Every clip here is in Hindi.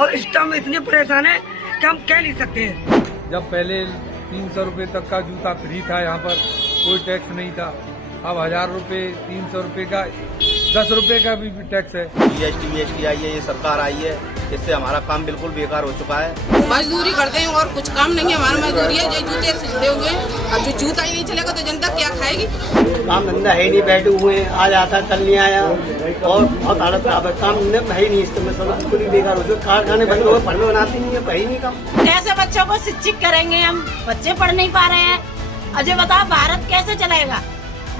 और इस टाइम इतने परेशान है कि हम कह नहीं सकते हैं। जब पहले 300 रुपये तक का जूता फ्री था, यहाँ पर कोई टैक्स नहीं था। अब 1000 रुपये 300 रुपये का 10 रुपये का भी टैक्स है। जीएसटी आई है, ये सरकार आई है, इससे हमारा काम बिल्कुल बेकार हो चुका है। मजदूरी करते हैं और कुछ काम नहीं है, हमारा मजदूरी है जो जूते से जुड़े हुए हैं। अब जो जूता ही नहीं चलेगा तो जनता क्या खाएगी। काम धंधा है नहीं, बैठे हुए हैं, आज आता कल नहीं आया और बहुत हालत खराब है। काम है ही नहीं, इस समय सब पूरी बेकार हो चुके। कारखाने बंद हो गए, पढ़ने बनाते नहीं है, पढ़ी नहीं काम। कैसे बच्चों को शिक्षित करेंगे हम? बच्चे पढ़ नहीं पा रहे हैं। अजय बताओ भारत कैसे चलेगा?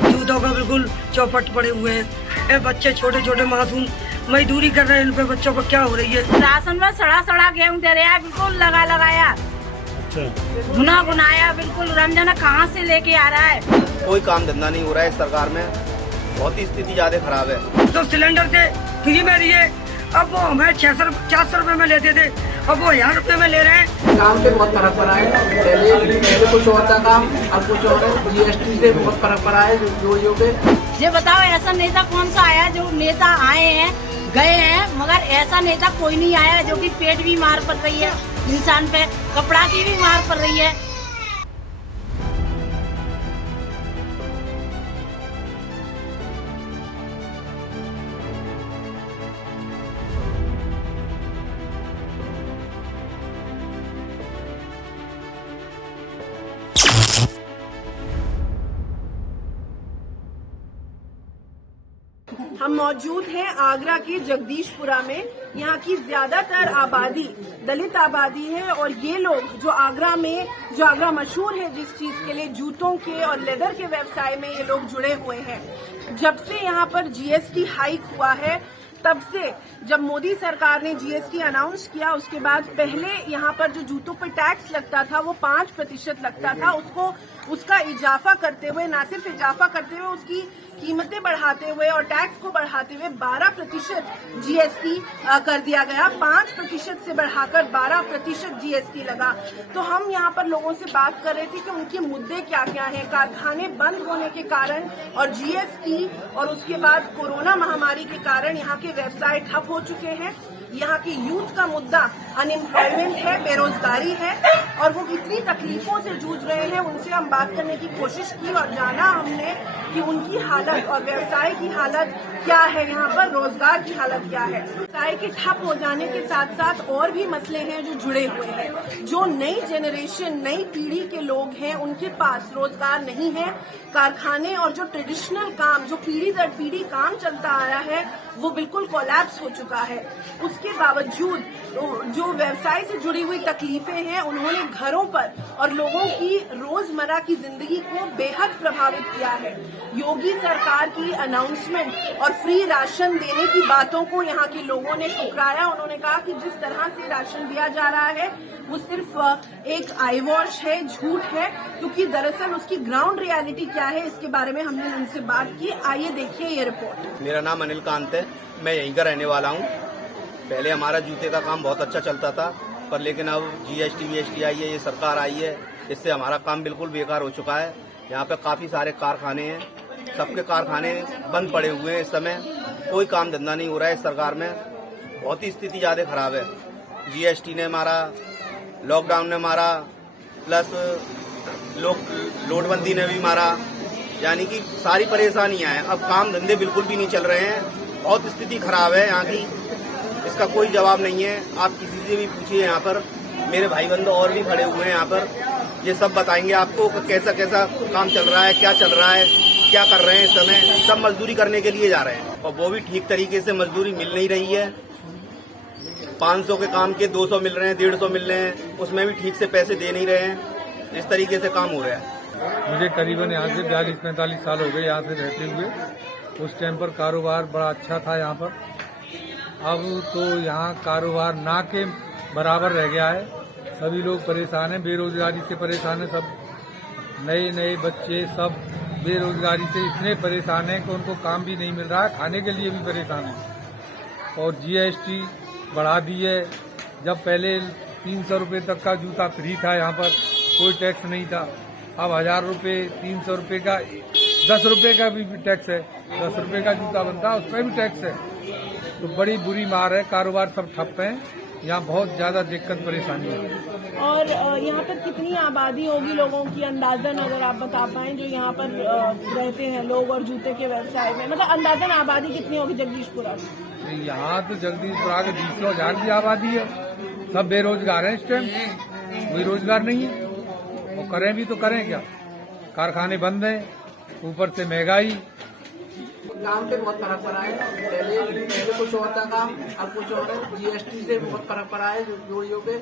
जूतों का बिल्कुल चौपट पड़े हुए हैं। बच्चे छोटे छोटे मासूम मजदूरी कर रहे हैं, इन पे बच्चों पर क्या हो रही है। राशन में सड़ा गेहूँ दे रहे हैं, बिल्कुल लगाया गुनाया, बिल्कुल रमजान कहाँ से लेके आ रहा है। कोई काम धंधा नहीं हो रहा है सरकार में, बहुत ही स्थिति ज्यादा खराब है। तो सिलेंडर थे फ्री में दिए, अब वो हमें 400 रुपए में लेते थे, अब वो 1000 रुपए में ले रहे हैं। काम पे बहुत फर्क पड़ा है। पहले कुछ और था काम, अब कुछ और है। जीएसटी से बहुत फर्क पड़ा है जो पे। ये बताओ ऐसा नेता कौन सा आया? जो नेता आए हैं गए हैं, मगर ऐसा नेता कोई नहीं आया जो कि पेट भी मार पड़ रही है इंसान पे, कपड़ा की भी मार पड़ रही है। हम मौजूद हैं आगरा के जगदीशपुरा में। यहाँ की ज्यादातर आबादी दलित आबादी है और ये लोग जो आगरा मशहूर है जिस चीज के लिए, जूतों के और लेदर के व्यवसाय में ये लोग जुड़े हुए हैं। जब से यहाँ पर जीएसटी हाइक हुआ है, तब से जब मोदी सरकार ने जीएसटी अनाउंस किया, उसके बाद पहले यहाँ पर जो जूतों पर टैक्स लगता था वो 5% लगता था। उसका इजाफा करते हुए, ना सिर्फ इजाफा करते हुए, उसकी कीमतें बढ़ाते हुए और टैक्स को बढ़ाते हुए 12% जीएसटी कर दिया गया। 5% से बढ़ाकर 12% जीएसटी लगा। तो हम यहाँ पर लोगों से बात कर रहे थे कि उनके मुद्दे क्या क्या हैं। कारखाने बंद होने के कारण और जीएसटी और उसके बाद कोरोना महामारी के कारण यहाँ के व्यवसाय ठप हो चुके हैं। यहाँ के यूथ का मुद्दा अनएम्प्लॉयमेंट है, बेरोजगारी है और वो इतनी तकलीफों से जूझ रहे हैं। उनसे हम बात करने की कोशिश की और जाना हमने कि उनकी हालत और व्यवसाय की हालत क्या है, यहाँ पर रोजगार की हालत क्या है। व्यवसाय के ठप हो जाने के साथ साथ और भी मसले हैं जो जुड़े हुए हैं। जो नई जनरेशन, नई पीढ़ी के लोग हैं, उनके पास रोजगार नहीं है। कारखाने और जो ट्रेडिशनल काम, जो पीढ़ी दर पीढ़ी काम चलता आया है, वो बिल्कुल कोलैप्स हो चुका है। उसके बावजूद जो व्यवसाय से जुड़ी हुई तकलीफें हैं, उन्होंने घरों पर और लोगों की रोजमर्रा की जिंदगी को बेहद प्रभावित किया है। योगी सरकार की अनाउंसमेंट और फ्री राशन देने की बातों को यहाँ के लोगों ने ठुकराया। उन्होंने कहा कि जिस तरह से राशन दिया जा रहा है वो सिर्फ एक आई वॉश है, झूठ है, क्योंकि दरअसल उसकी ग्राउंड रियलिटी क्या है, इसके बारे में हमने उनसे बात की। आइए देखिए ये रिपोर्ट। मेरा नाम अनिल कांत है, मैं यहीं का रहने वाला हूँ। पहले हमारा जूते का काम बहुत अच्छा चलता था, पर लेकिन अब जीएसटी आई है, ये सरकार आई है, इससे हमारा काम बिल्कुल बेकार हो चुका है। यहाँ पे काफी सारे कारखाने हैं, सबके कारखाने बंद पड़े हुए हैं। इस समय कोई काम धंधा नहीं हो रहा है इस सरकार में, बहुत ही स्थिति ज्यादा खराब है। जीएसटी ने मारा, लॉकडाउन ने मारा, प्लस नोटबंदी ने भी मारा, यानी कि सारी परेशानियां हैं। अब काम धंधे बिल्कुल भी नहीं चल रहे हैं, बहुत स्थिति खराब है यहाँ की। इसका कोई जवाब नहीं है, आप किसी से भी पूछिए। यहाँ पर मेरे भाई बंधु और भी खड़े हुए हैं, यहाँ पर ये सब बताएंगे आपको कि कैसा कैसा काम चल रहा है, क्या चल रहा है, क्या कर रहे हैं इस समय। सब मजदूरी करने के लिए जा रहे हैं और वो भी ठीक तरीके से मजदूरी मिल नहीं रही है। 500 के काम के 200 मिल रहे हैं, 150 मिल रहे हैं, उसमें भी ठीक से पैसे दे नहीं रहे हैं। इस तरीके से काम हो रहा है। मुझे करीबन यहाँ से 42-45 साल हो गए यहाँ से रहते हुए। उस टाइम पर कारोबार बड़ा अच्छा था यहाँ पर। अब तो यहाँ कारोबार ना के बराबर रह गया है। सभी लोग परेशान हैं, बेरोजगारी से परेशान हैं। सब नए बच्चे सब बेरोजगारी से इतने परेशान हैं कि उनको काम भी नहीं मिल रहा है, खाने के लिए भी परेशान हैं। और जीएसटी बढ़ा दी है। जब पहले 300 रुपये तक का जूता फ्री था, यहाँ पर कोई टैक्स नहीं था। अब 1000 रुपये 300 रुपये का 10 रुपये का भी टैक्स है। 10 रुपये का जूता बनता है, उस पर भी टैक्स है। तो बड़ी बुरी मार है, कारोबार सब ठप हैं यहाँ बहुत ज्यादा दिक्कत परेशानी है। और यहाँ पर कितनी आबादी होगी लोगों की अंदाजन अगर आप बता पाएं जो यहाँ पर रहते हैं लोग और जूते के व्यवसाय में, मतलब अंदाजन आबादी कितनी होगी जगदीशपुरा में? यहाँ तो जगदीशपुरा के 20,000 की आबादी है। सब बेरोजगार हैं इस टाइम, कोई रोजगार नहीं है। और करें भी तो करें क्या, कारखाने बंद हैं, ऊपर से महंगाई। काम पे बहुत फर्क पड़ा है। पहले कुछ और था काम, अब कुछ और है। जीएसटी से बहुत फर्क पड़ा है जोड़ियों पे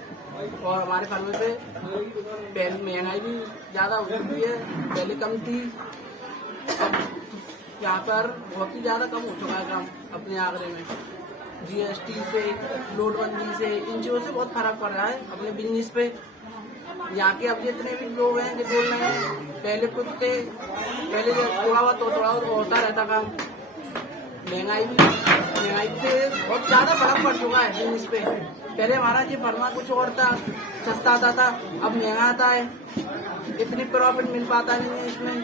और हमारे फर्मे पे। पहले महंगाई भी ज्यादा हो चुकी है, पहले कम थी, अब यहाँ पर बहुत ही ज्यादा कम हो चुका है काम अपने आगरे में। जीएसटी से, नोटबंदी से, इन चीजों से बहुत फर्क पड़ रहा है अपने बिजनेस पे। यहाँ के अब जितने भी लोग हैं जो बोल रहे हैं, पहले कुछ थे, पहले थोड़ा बहुत होता रहता काम। महंगाई से बहुत ज्यादा फर्क पड़ चुका है बिजनेस पे। पहले हमारा ये फर्मा कुछ और था, सस्ता आता था, अब महंगा आता है, इतनी प्रॉफिट मिल पाता नहीं है इसमें,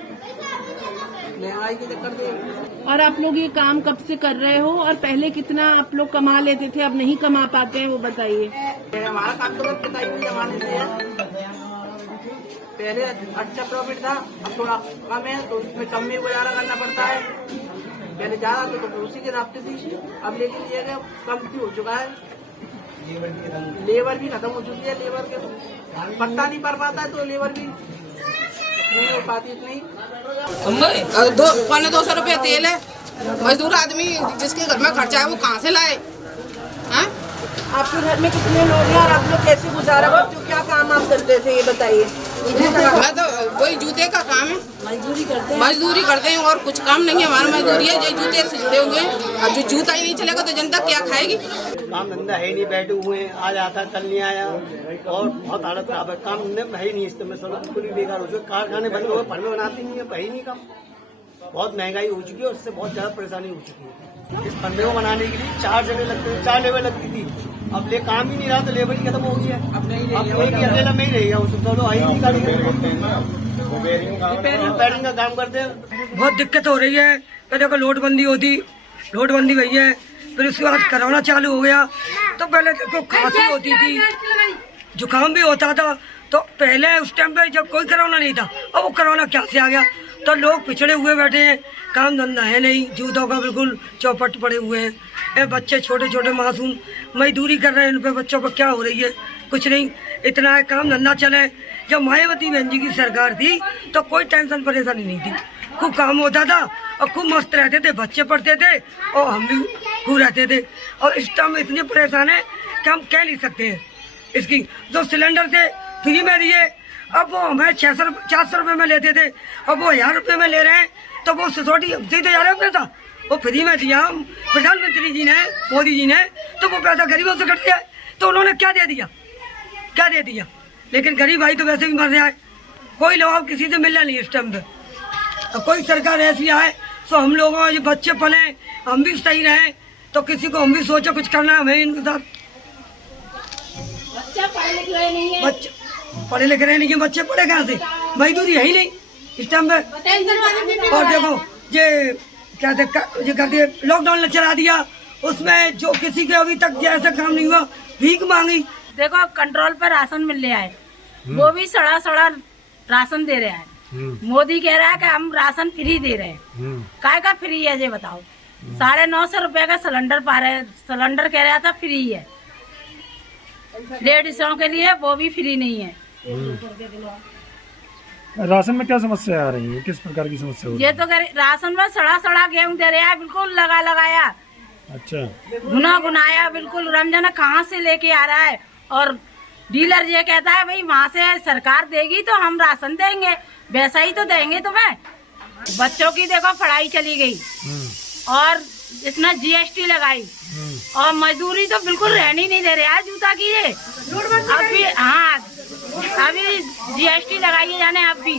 महंगाई के चक्कर से। और आप लोग ये काम कब से कर रहे हो और पहले कितना आप लोग कमा लेते थे, अब नहीं कमा पाते हैं, वो बताइए। हमारा काम तो पिताजी के जमाने से है। पहले अच्छा प्रॉफिट था, अब थोड़ा कम है तो उसमें कम में गुजारा करना पड़ता है। पहले ज्यादा तो उसी के रास्ते थी, अब लेकिन ये कम भी हो चुका है। लेबर भी खत्म हो चुकी है, लेबर के पट्टा नहीं पड़ पाता है तो लेबर भी नहीं हो पाती इतनी। 200 रुपये तेल है, मजदूर आदमी जिसके घर में खर्चा है वो कहाँ से लाए? हाँ, आपके घर में कितने लोग हैं और आप लोग कैसे गुजारा करते हो, क्या काम आप करते थे ये बताइए। मैं तो वही जूते का काम है, मजदूरी करते हैं और कुछ काम नहीं है हमारा। मजदूरी है, जो जूते से जुड़े हुए हैं। अब जो जूता ही नहीं चलेगा तो जनता क्या खाएगी? काम धंधा है नहीं, बैठे हुए हैं, आज आता कल नहीं आया और बहुत हालत खराब है। काम धंधा है ही नहीं, इस समय सब पूरी बेकार हो चुकी, कारखाने बंद हो गए, फल बनाते नहीं है, है ही नहीं काम। बहुत महंगाई हो चुकी है, उससे बहुत ज्यादा परेशानी हो चुकी है। इस फंडे को बनाने के लिए 4 जगह लगते थे, 4 लेबर लगती थी, अब ले काम ही नहीं रहा तो लेबर ही खत्म हो गया। अब कोई अकेला में ही रहेगा, उसको तो आई नहीं गाड़ी रिपेयरिंग का काम करते हैं। बहुत दिक्कत हो रही है। पहले को नोटबंदी गई है, फिर उसके बाद कोरोना चालू हो गया। तो पहले देखो खांसी होती थी, जुकाम भी होता था, तो पहले उस टाइम पे जब कोई कोरोना नहीं था, अब वो कोरोना क्या से आ गया। तो लोग पिछड़े हुए बैठे हैं, काम धंधा है नहीं, जूतों का बिल्कुल चौपट पड़े हुए हैं। ये बच्चे छोटे छोटे मासूम मजदूरी कर रहे हैं, इन पे बच्चों पर क्या हो रही है, कुछ नहीं। इतना है काम धंधा चले। जब मायावती बहन जी की सरकार थी तो कोई टेंशन परेशानी नहीं थी, खूब काम होता था और खूब मस्त रहते थे, बच्चे पढ़ते थे और हम भी खूब रहते थे। और इस टाइम इतने परेशान है कि हम कह नहीं सकते हैं। इसकी जो सिलेंडर थे फ्री में दिए, अब वो हमें 400 रुपये में लेते थे, अब वो 1000 रुपये में ले रहे हैं। तो वो सिसोटी हमसे तो 1000 रुपये था, वो फ्री में दिया प्रधानमंत्री जी ने, मोदी जी ने, तो वो पैसा गरीबों से कट गया। तो उन्होंने क्या दे दिया, लेकिन गरीब भाई तो वैसे भी मर रहा है, कोई लाभ किसी से मिलना नहीं इस टाइम पे। कोई सरकार ऐसी आए तो हम लोगों ये बच्चे पले, हम भी सही रहे, तो किसी को हम भी सोचे कुछ करना है हमें इनके साथ। बच्चे पढ़े लिख रहे नहीं है, बच्चे पढ़े कहाँ से, मजदूरी है ही नहीं इस टाइम पे। और देखो ये क्या कर दिए, लॉकडाउन चला दिया, उसमें जो किसी के अभी तक ऐसा काम नहीं हुआ, भीख मांगी। देखो कंट्रोल पर राशन मिल रहा है, वो भी सड़ा राशन दे रहा है। मोदी कह रहा है कि हम राशन फ्री दे रहे हैं, काय का फ्री है ये बताओ। 950 रुपए का सिलेंडर पा रहे, सिलेंडर कह रहा था फ्री है, लेडीजों के लिए वो भी फ्री नहीं है। राशन में क्या समस्या आ रही है, किस प्रकार की समस्या हो रही है? ये तो राशन में सड़ा गेहूं दे रहा है, बिल्कुल लगाया, अच्छा, गुनाया बिल्कुल। रमजान कहाँ से लेके आ रहा है, और डीलर ये कहता है भाई वहाँ से सरकार देगी तो हम राशन देंगे, वैसा ही तो देंगे तुम्हें। बच्चों की देखो पढ़ाई चली गई और इसमें जीएसटी लगाई, और मजदूरी तो बिल्कुल रहनी नहीं दे रहे हैं जूता की। ये अभी अभी जीएसटी लगाई जाने, अब भी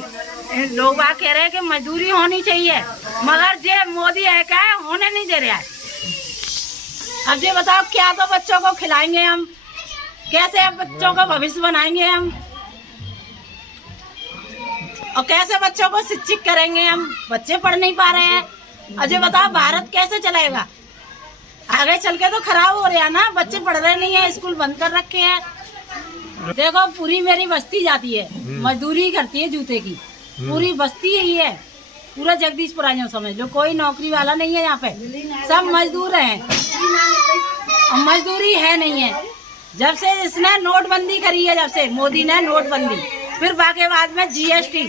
लोग बात कह रहे हैं कि मजदूरी होनी चाहिए, मगर ये मोदी है क्या है, होने नहीं दे रहा है। अब ये बताओ क्या तो बच्चों को खिलाएंगे हम, कैसे अब बच्चों का भविष्य बनाएंगे हम, और कैसे बच्चों को शिक्षित करेंगे हम, बच्चे पढ़ नहीं पा रहे हैं। अब ये बताओ भारत कैसे चलेगा, आगे चल के तो खराब हो रहा ना, बच्चे पढ़ रहे नहीं है, स्कूल बंद कर रखे हैं। देखो पूरी मेरी बस्ती जाती है, मजदूरी करती है जूते की, पूरी बस्ती यही है, पूरा जगदीशपुरा जो समझ लो, कोई नौकरी वाला नहीं है यहाँ पे, सब मजदूर हैं और मजदूरी है नहीं है। जब से इसने नोटबंदी करी है, जब से मोदी ने नोटबंदी, फिर बाकी बाद में जीएसटी,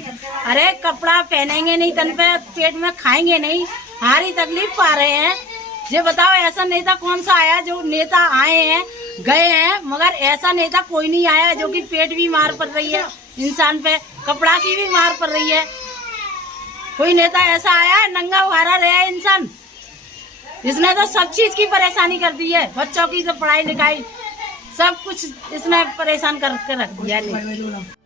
अरे कपड़ा पहनेंगे नहीं तन पे, पेट में खाएंगे नहीं, हारी तकलीफ पा रहे हैं। ये बताओ ऐसा नेता कौन सा आया? जो नेता आए हैं गए हैं, मगर ऐसा नेता कोई नहीं आया जो कि पेट भी मार पड़ रही है इंसान पे, कपड़ा की भी मार पड़ रही है। कोई नेता ऐसा आया है नंगा उहारा रहा है इंसान? इसने तो सब चीज की परेशानी कर दी है, बच्चों की तो पढ़ाई लिखाई सब कुछ इसने परेशान करके रख दिया है।